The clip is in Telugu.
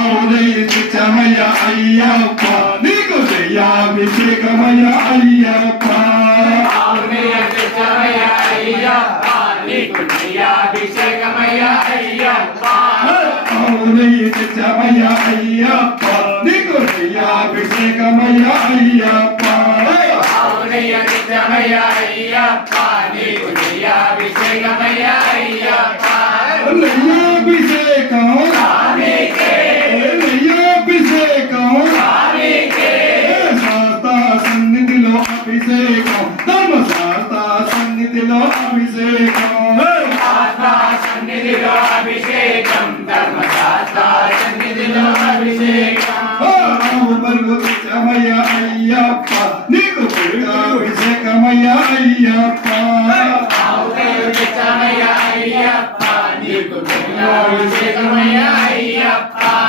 ఆవునయ్య అయ్యప్ప నీకు జయాభిషేకమయ్య అయ్యప్ప ఆవునయ్య అయ్యప్ప నీకు జయాభిషేకమయ్య అయ్యప్ప ఆవునయ్య అయ్యప్ప నీకు జయాభిషేకమయ్య అయ్యప్ప ఆవునయ్య అయ్యప్ప నీకు జయాభిషేకమయ్య అయ్యప్ప అభిషేకం స్వామికే అభిషేకం స్వామికే శాస్త్ర సన్నిధిలో అభిషేకం ధర్మశాస్త్ర సన్నిధిలో అభిషేకం శాస్త్ర సన్నిధిలో అభిషేకం ధర్మశాస్త్ర సన్నిధిలో అభిషేకం అయ్యప్ప నీకు అభిషేకమయ్య అయ్యప్ప